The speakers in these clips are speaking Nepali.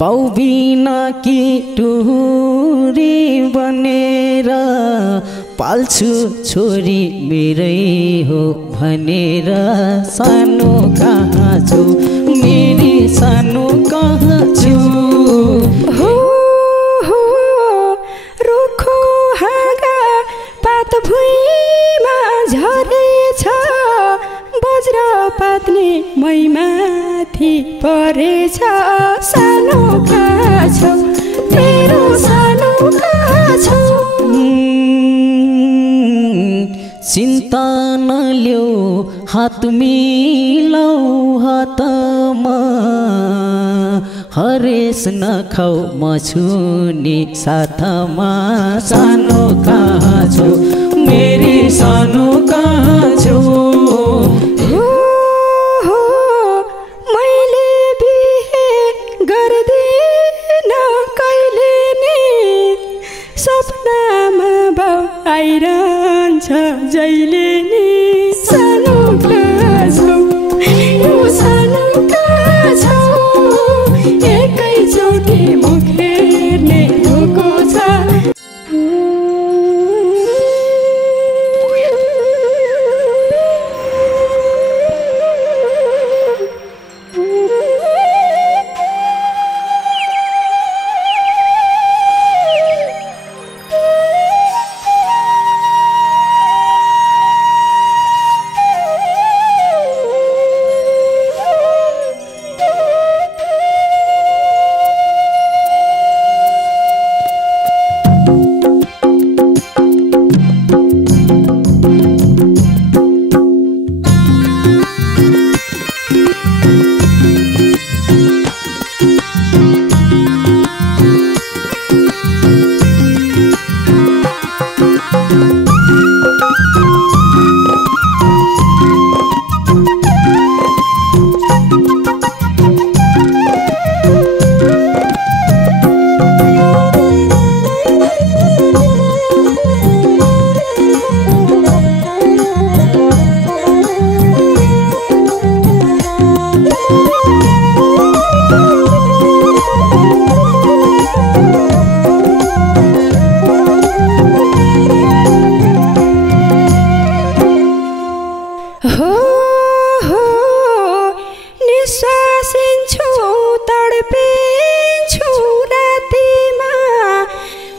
बाउ बिना कि टुरी बनेर पाल्छु छोरी मेरै हो भनेर सानो कहाँ छौ मेरी सानो कहाँ छौ हो हो रुखो हाँगा पात भुइँमा झरेछ बज्र पात्ने मैमाथि परेछ सानो कहाँ छौ मेरो सानो कहाँ छौ चिन्ता नल्यौ हात मिलाउ हातमा हरेस नखाऊ म छु नि साथमा सानो कहाँ छौ मेरी सानो कहाँ छौ मैले बिहे गर्दिन कहिले नि सपनामा बाउ आइरहन्छ जहिले नि सानो कहाँ छौ सानो कहाँ छौ एकैचोटि मुख हेर्ने धोको छ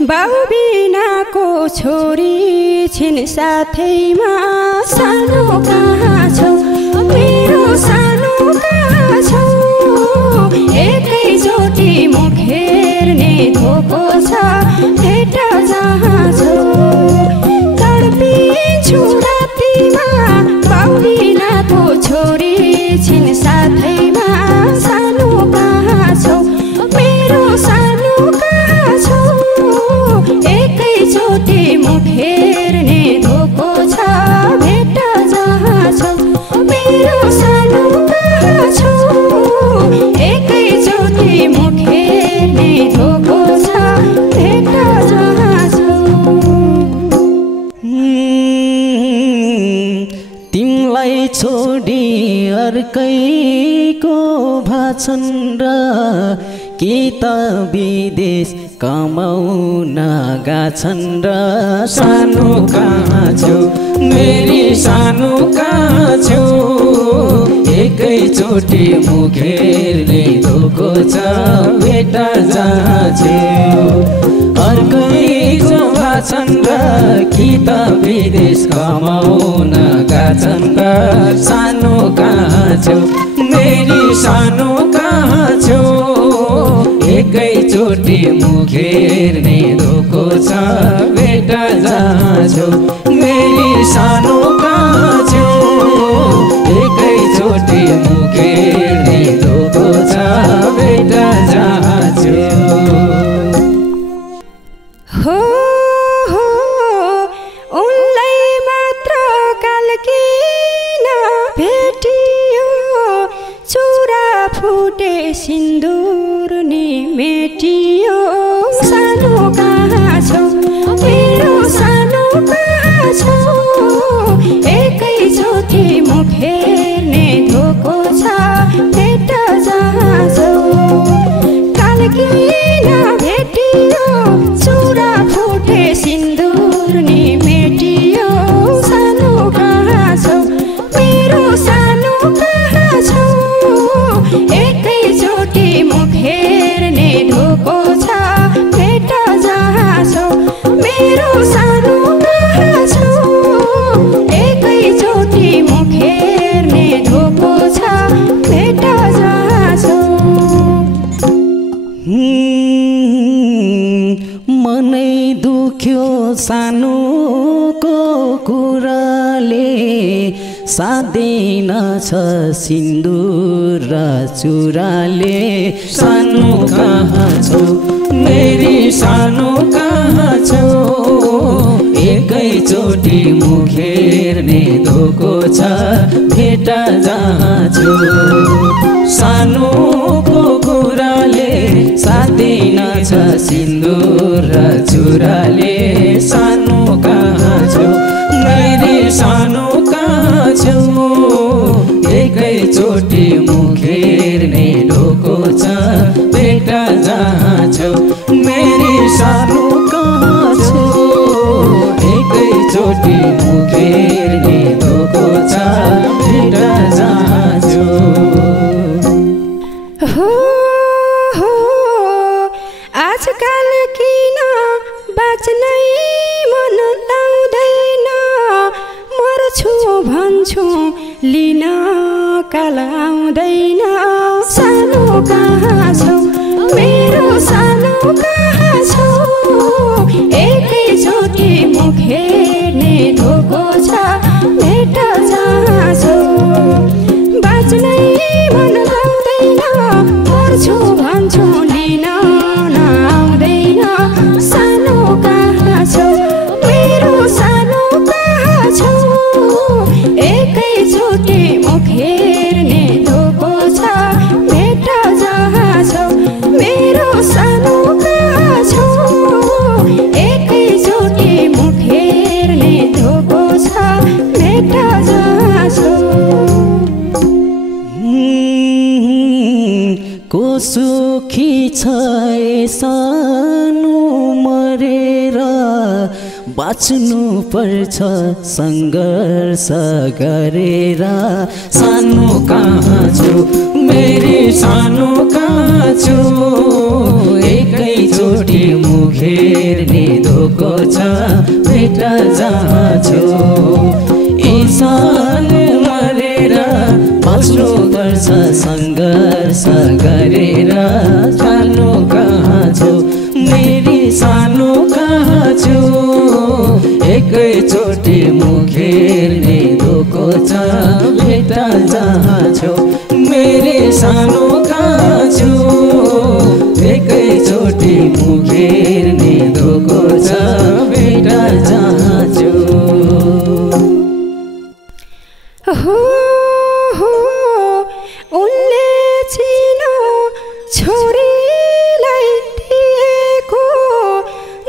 बाउ बिनाको छोरी छिन् साथैमा सानो कहाँ छौ मेरो सानो कहाँ छौ एकैचोटि मुख हेर्ने धोको छ भेट जहाँ छौ तडपिन्छु रातिमा बाउ बिनाको छोरी छिन् साथैमा सानो कहाँ छौ मेरो सानो कहाँ छौ एकैचोटि मुख हेर्ने धोको छ भेट जहाँ छौ मेरो सानो कहाँ छौ एकैचोटि मुख हेर्ने धोको छ भेट जहाँ छौ तिमलाई छोडी अर्कैको भाछन् र कि त विदेश कमाउन गाछन् र सानो कहाँ छौ मेरी सानो कहाँ छौ एकैचोटि मुख हेर्ने धोको छ भेट जहाँ छौ अर्कैको भाछन् र कि त विदेश कमाउन गाछन् र सानो कहाँ छौ मेरी सानो कहाँ छौ एकैचोटि मुख हेर्ने धोको छ भेट जहाँ छौ मेरी सानो कहाँ छौ एकैचोटि मुख हेर्ने धोको छ भेट जहाँ छौ हो हो उनलाई मात्र काल किन भेटियो चुरा फुटे सिन्दुर नि मेटियो सानो कहाँ छौ मेरो सानो कहाँ छौ एकैचोटि मुख हेर्ने धोको छ सिन्दुर र चुराले सानो कहाँ छौ मेरी सानो कहाँ छौ एकैचोटि मुख हेर्ने धोको छ भेटा जहाँ छौ सानोको कुराले सादिन छ सिन्दुर र चुराले सानो कहाँ छौ मेरी सानो कहाँ छौ एकैचोटि मुख हेर्ने ढोको छ भेटा जहाँ छौ मेरी सानो कहाँ छौ एकैचोटि मुख हेर्ने ढोको छ भेटा जहाँ छौ आजकल किन बाँच्नै मन लाउँदैन मर्छु भन्छु लिन काल आउँदैन सानो कहाँ छौ मेरो सानो कहाँ छौ एकैचोटि मुख हेर्ने ढोको छ भेट जहाँ छौ बाँच्नै मन लाउँदैन मर्छु भन्छु लिन नआउँदैन सानो कहाँ छौ मेरो सानो कहाँ छौ एकैचोटि मुख हेर्ने ढोको छ भेट जहाँ छौ मेरो सानो कहाँ छौ एकैचोटि मुख हेर्ने ढोको छ भेट जहाँ छौ को सुखी छ सानो मरेर बाँच्नु पर्छ सङ्घर्ष गरेर सानो कहाँ छौ मेरी सानो कहाँ छौ एकैचोटि मुख हेर्ने धोको छ भेट जहाँ छौ इंसान मरेर बाँच्नु पर्छ सङ्घर्ष गरेर सानो कहाँ छौ मेरी सानो कहाँ छौ एकैचोटि मुख हेर्ने धोको छ भेट जहाँ छौ मेरी सानो कहाँ छौ एकैचोटि मुख हेर्ने धोको छ भेट जहाँ छौ उनले चिनो छोरीलाई दिएको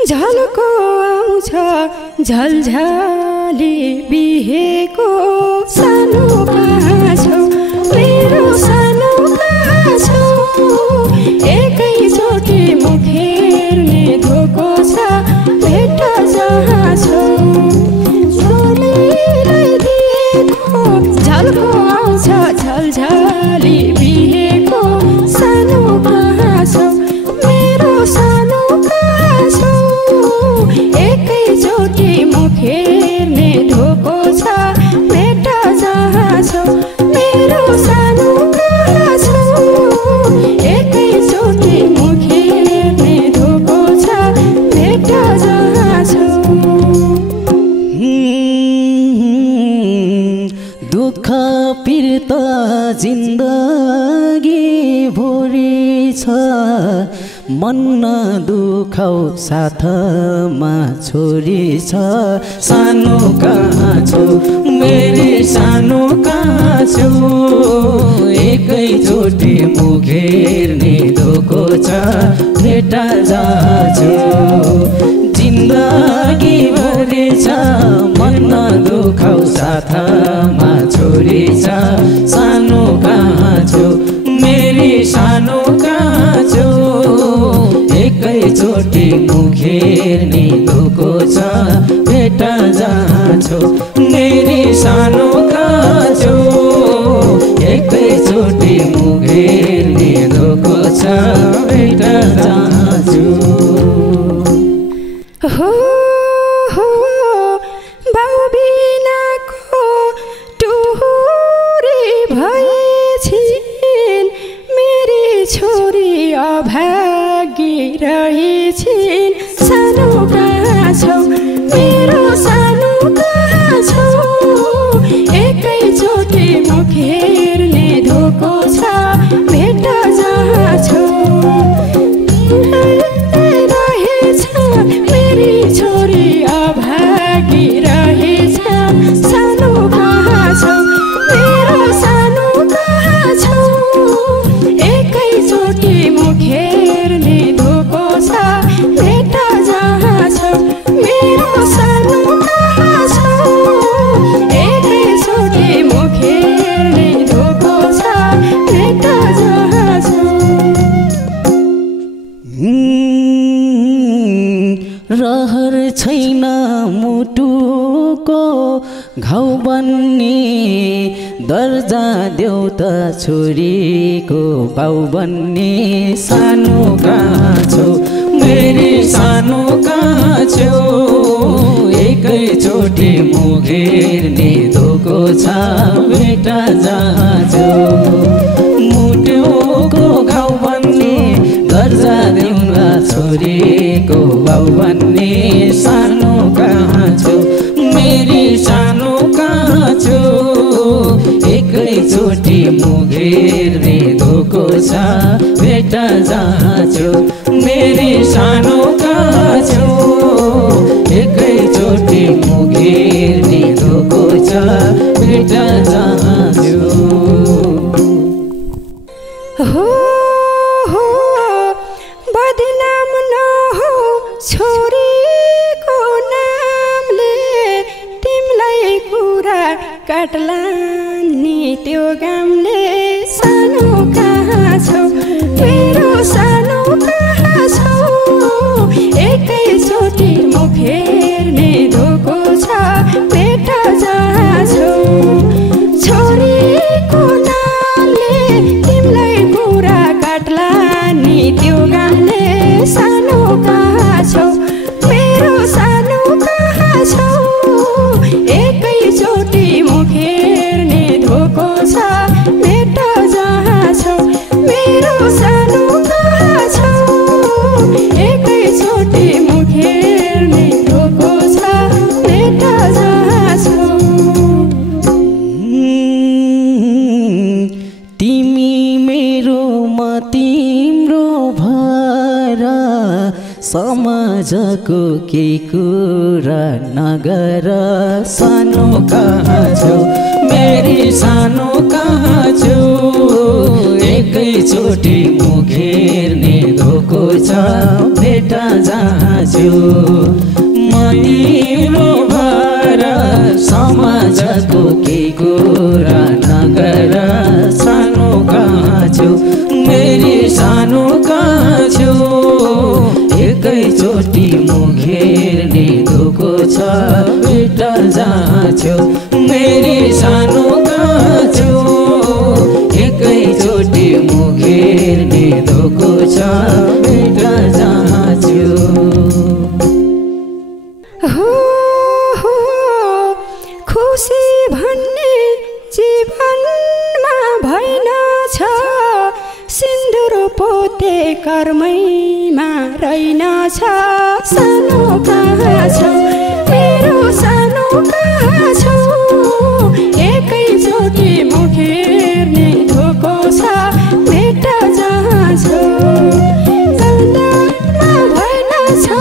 झल्को आउँछ झलझली बिहेको सानो कहाँ छौ मेरो सानो कहाँ छौ एकैचोटि मुख हेर्ने धोको छ भेट जहाँ छौ छोरीलाई दिएको झल्को आउँछ झलझली बिहेको सानो कहाँ छौ मेरो सानो कहाँ छौ एकैचोटि मुख हेर्ने ढोको छ भेट जहाँ छौ मेरो सानो कहाँ छौ एकैचोटि मुख हेर्ने ढोको छ भेट जहाँ छौ दुःख पीडित जिन्दगी भोरी छ मन दुखाउ साथमा छोरी छ सानो कहाँ छौ मेरी सानो कहाँ छौ एकैचोटि मुख हेर्ने धोको छ भेट जहाँ छौ जिन्दगी भरि छ मन दुखाउ साथमा छोरी छ सानो कहाँ छौ मेरी सानो कहाँ छौ एकैचोटि मुख हेर्ने धोको छ भेट जहाँ छौ मेरी सानो कहाँ छौ एकैचोटि मुख हेर्ने धोको छ भेट जहाँ छौ बाउ बिनाको टुहुरी भएछिन् मेरी छोरी अभागी रहेछिन् सानो कहाँ छौ मेरो सानो कहाँ छौ एकैचोटि मुख हेर्ने छोरीको बाउ बन्ने सानो कहाँ छौ मेरी सानो कहाँ छौ एकैचोटि मुख हेर्ने धोको छ बेटा जहाँ छौ मुटुको घाउ बन्ने घर जाँदैला छोरीको बाउ बन्ने सानो कहाँ छौ मेरी सानो कहाँ छौ एकैचोटि मुख हेर्ने धोको छ बेटा जहाँ छौ मेरी सानो कहाँ छौ एकैचोटि मुख हेर्ने धोको छ बेटा जहाँ छौ हो बदनाम नहो छोरीको नामले तिमीलाई कुरा काट्ला नि त्यो गामले सानो कहाँ छौ मेरो सानो कहाँ छौ एकैचोटि मुख हेर्ने धोको छ बेटा जहाँ छौ छोरीको नामले तिमीलाई कुरा काट्ला नि त्यो गामले सानो कहाँ छौ मेरो सानो कहाँ छौ एकैचोटि मुख हेर्ने धोको छ बेटा जहाँ छौ मेरो सानो कहाँ छौ एकैचोटि मुख हेर्ने धोको छ बेटा जहाँ छौ तिमी मेरो म तिम्रो भएर समाजको केही कुरा नगर सानो कहाँ छौ मेरी सानो कहाँ छौ एकैचोटि मुख हेर्ने धोको छ बेटा जहाँ छौ म तिम्रो भएर समाजको केही कुरा नगर सानो कहाँ छौ मेरी सानो कहाँ छौ एकैचोटि मुख हेर्ने धोको छ बेटा जहाँ छौ मेरी सानो कहाँ छौ एकैचोटि मुख हेर्ने धोको छ बेटा जहाँ छौ हो खुसी भन्ने जीवनमा भएन छ सिन्दुर पोते कर्मैमा रहेन छ सानो कहाँ छौ मेरो सानो कहाँ छौ एकैचोटि मुख हेर्ने धोको छ बेटा जहाँ छौ गन्धमा भएन छ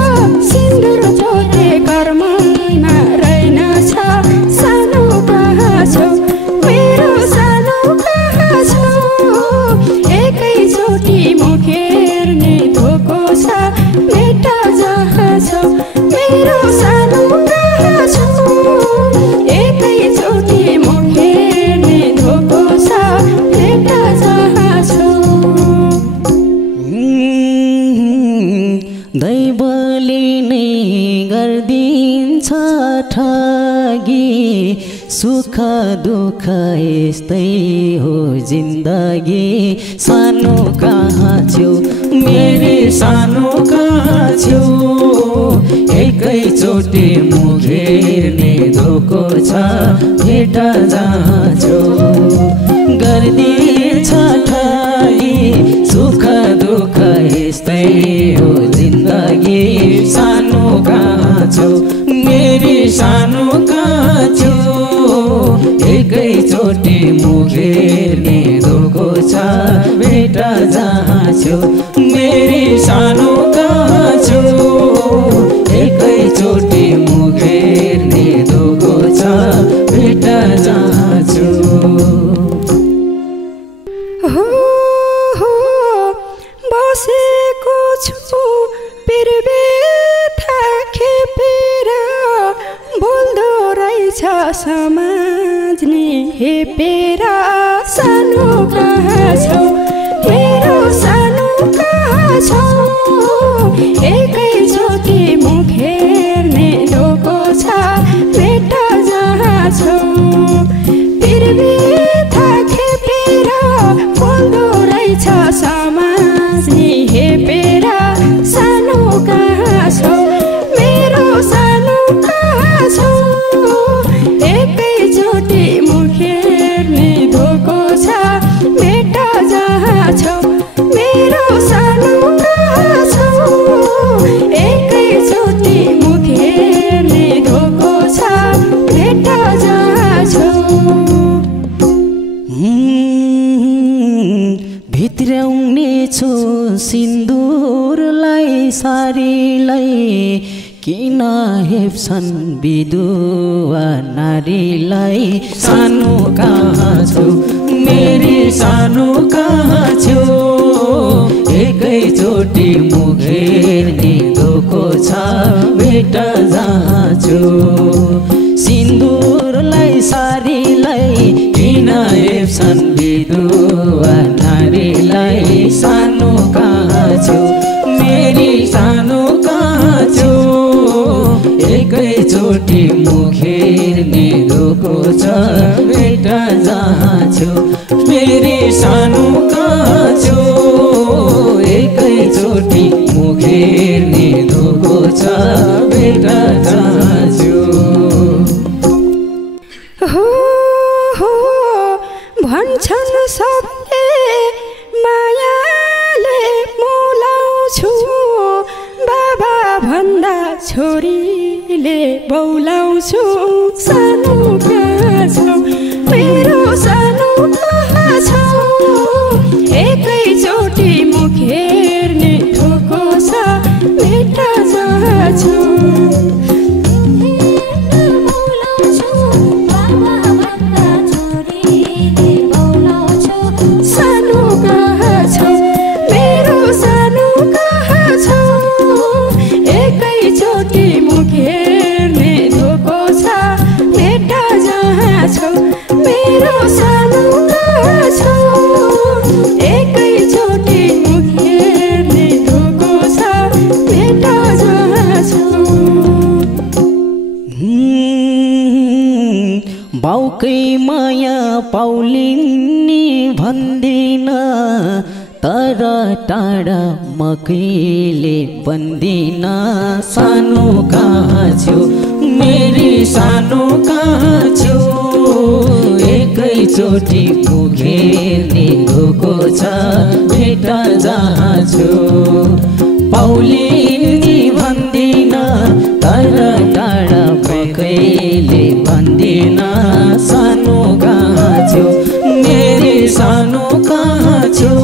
सिन्दुर पोते कर्मैमा रहेन छ सानो कहाँ छौ मेरो सानो कहाँ छौ एकैचोटि मुख हेर्ने धोको छ बेटा जहाँ छौ मेरो सानो कहाँ छौ एकैचोटि मुख हेर्ने धोको छ बेटा जहाँ छौ दैवले नै गर्दिन्छ ठगी सुख दुःख यस्तै हो जिन्दगी सानो कहाँ छौ मेरी सानो कहाँ छौ एकैचोटि मुख हेर्ने धोको छ बेटा जहाँ छौ गर्दिन्छ ठगी सुख दुःख यस्तै हो जिन्दगी सानो कहाँ छौ मेरी सानो कहाँ छौ एकैचोटि मुख हेर्ने धोको छ बेटा जहाँ छौ मेरी सानो कहाँ छौ एकैचोटि मुख हेर्ने धोको छ बेटा जहाँ छौ बसेको छु पिरबेथा खेपेर बोल्दो रहेछ समाज नि हेपेर सानो कहाँ छौ मेरो सानो कहाँ छौ एकैचोटि मुख हेर्ने धोको छ बेटा जहाँ छौ पिरबेथा खेपेर भित्राउने छु सिन्दुरलाई सारीलाई किन हेप्छन् विधुवा नारीलाई सानो कहाँ छौ मेरी सानो कहाँ छौ एकैचोटि मुख हेर्ने धोको छ भेट जहाँ छौ सिन्दुरलाई सारीलाई किन हेप्छन् विधुवा नारीलाई सानो कहाँ छौ मेरी सानो कहाँ छौ एकैचोटि मुख हेर्ने धोको छ भेट जहाँ छौ मेरी सानो कहाँ छौ एकैचोटि मुख हेर्ने धोको छ भेट जहाँ छौ भन्छन् सबले मायाले मोलाउँछु बाबा भन्दा छोरीले बोलाउँछु सानो कहाँ छौ मेरो सानो कहाँ छौ एकैचोटि मुख हेर्ने धोको छ भेट जहाँ छौ बाउकै माया पाउलिनी भन्दिन तर टाढा मकैले बन्दिन सानो कहाँ छौ मेरी सानो कहाँ छौ एकैचोटि मुख हेर्ने धोको छ भेट जहाँ छौ पाउलिनी भन्दिन तर टाढा मकैले बन्दिन सानो कहाँ छौ मेरी सानो कहाँ छौ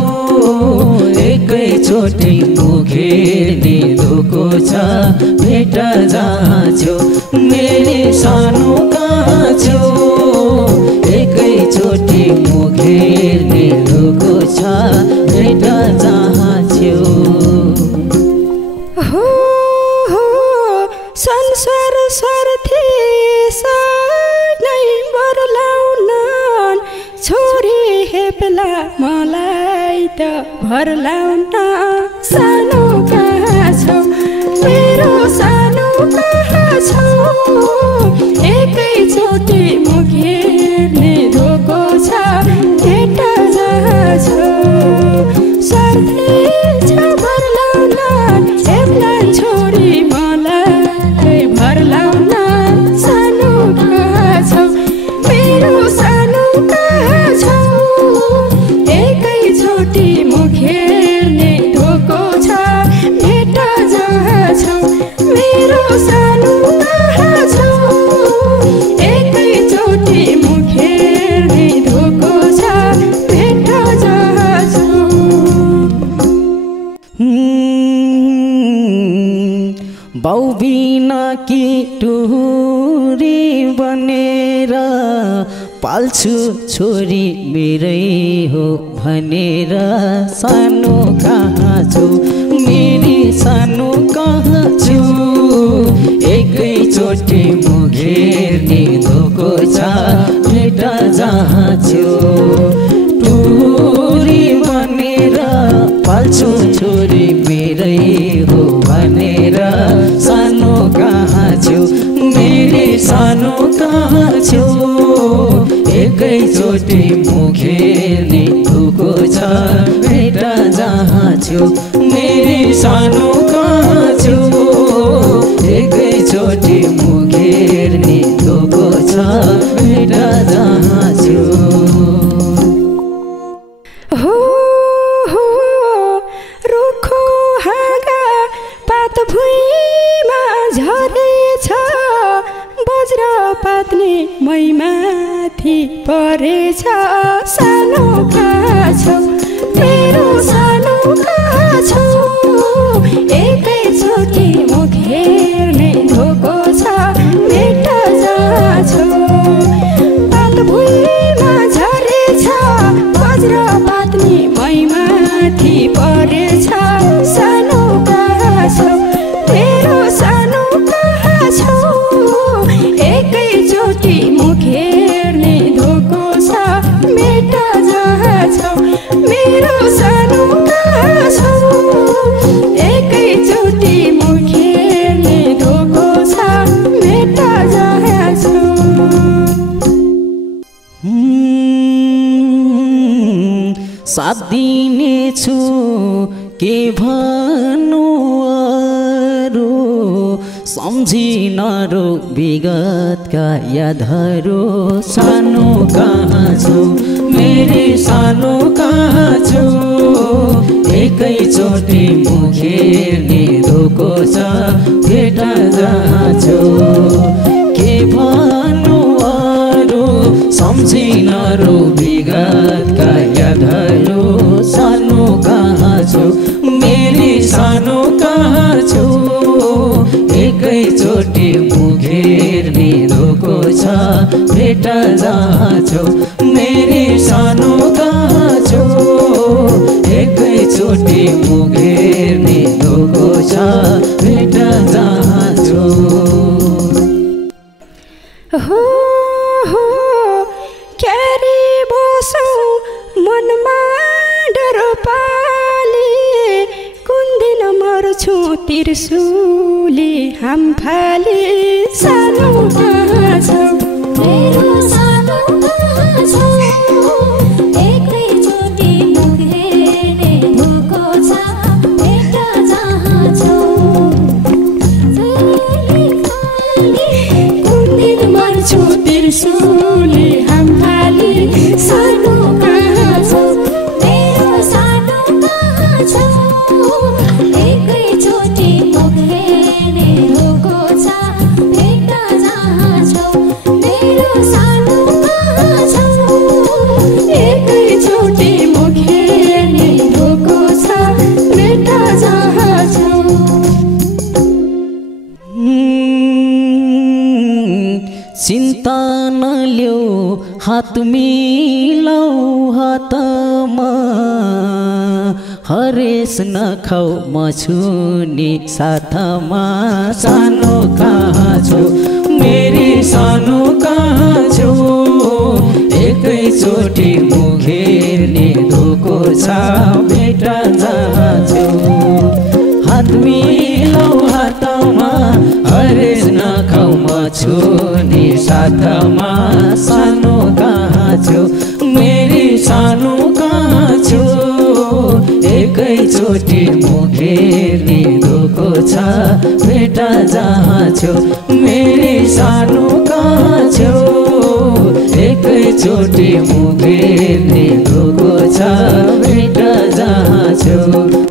एकैचोटि मुख हेर्ने धोको छ भेट जहाँ छौ मेरी सानो कहाँ छौ एकैचोटि मुख हेर्ने धोको छ भेट जहाँ छौ संसार सारथी नै बरलाउन छोरी हेप्ला मलाई त भर लाउन सानो कहाँ छौ मेरो सानो कहाँ छौ एकैचोटि मुख हेर्ने धोको छ भेट जहाँ छौ सारथी छ भर लाउन हेप्ला छोरी मलाई भर लाउन सानो कहाँ छौ मेरो सानो कहाँ छौ एकैचोटि मुख हेर्ने धोको छ भेट जहाँ छौ मेरो सानो कहाँ छौ एकैचोटि मुख हेर्ने धोको छ भेट जहाँ छौ बाउ बिना कि टुरी बनेर पाल्छु छोरी मेरै हो भनेर सानो कहाँ छौ मेरी सानो कहाँ छौ एकैचोटि मुख हेर्ने धोको छ भेट जहाँ छौ टुरी बनेर पाल्छु छोरी मेरै हो भनेर सानो कहाँ छौ मेरी सानो कहाँ छौ एकैचोटि मुख हेर्ने धोको छ भेट जहाँ छौ मेरी सानो कहाँ छौ एकैचोटि मुख हेर्ने धोको छ भेट जहाँ छौ रुखो हाँगा पात भुइँमा झरेछ बज्र पात्ने मैमाथि परेछ सानो कहाँ छौ मेरो साथ दिनेछु के भन्नु अरू सम्झिन रो विगतका यादहरू सानो कहाँ छौ मेरी सानो कहाँ छौ एकैचोटि मुखेर्ने धोको छ भेट जहाँ छौ के भन्नु अरू सम्झिन रो विगतका यादहरू सानो कहाँ छौ मेरी सानो कहाँ छौ एकैचोटि मुखेर्ने धोको छ भेट जहाँ छौ मेरी सानो कहाँ छौ एकैचोटि मुखेर्ने धोको छ भेट जहाँ छौ हो क्यारे बसौ मनमा डर पाले कुन दिन मर्छु त्रिशूली हाम फाले सानो कहाँ छौ मेरो सानो कहाँ छौ एकैचोटि मुखेर्ने धोको छ भेट जहाँ छौ कुन दिन मर्छु त्रिशूली हाम फाले सानो कहाँ छौ मेरो सानो कहाँ छौ एकैचोटि मुखेर्ने धोको छ भेट जहाँ छौ मेरो सानो कहाँ छौ एकैचोटि मुखेर्ने धोको छ भेट जहाँ छौ चिन्ता नल्यौ हात मिलाउ हातमा हरेस नखाऊ म छु नि साथमा सानो कहाँ छौ मेरी सानो कहाँ छौ एकैचोटि मुखेर्ने धोको छ भेट जहाँ छौ हात मिलाउ हातमा हरेस नखाऊ म छु नि साथमा सानो कहाँ छौ मेरी सानो कहाँ छौ एकैचोटि मुखेर्ने धोको छ भेट जहाँ छौ मेरी सानो कहाँ छौ एकैचोटि मुखेर्ने धोको छ भेट जहाँ छौ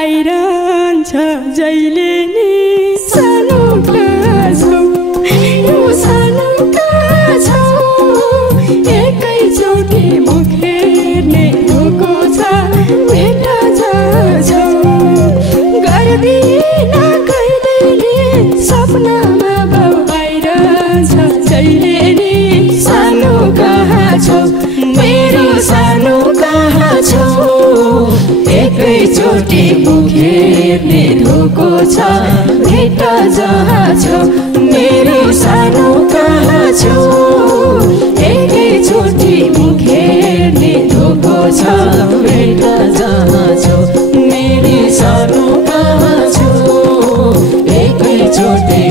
आइरहन्छ जहिले नि सानो कहाँ छौ यो सानो कहाँ छौ एकैचोटि मुखेर्ने धोको छ भेट जहाँ छौ गर्दिन कहिले नि सपनामा बाउ आइरहन्छ जहिले नि सानो कहाँ छौ मेरो सानो कहाँ छौ एकैचोटि मुखेर्ने धोको छ भेट जहाँ छौ मेरो सानो कहाँ छौ एकैचोटि मुखेर्ने धोको छ भेट जहाँ छौ मेरी सानो कहाँ छौ एकैचोटि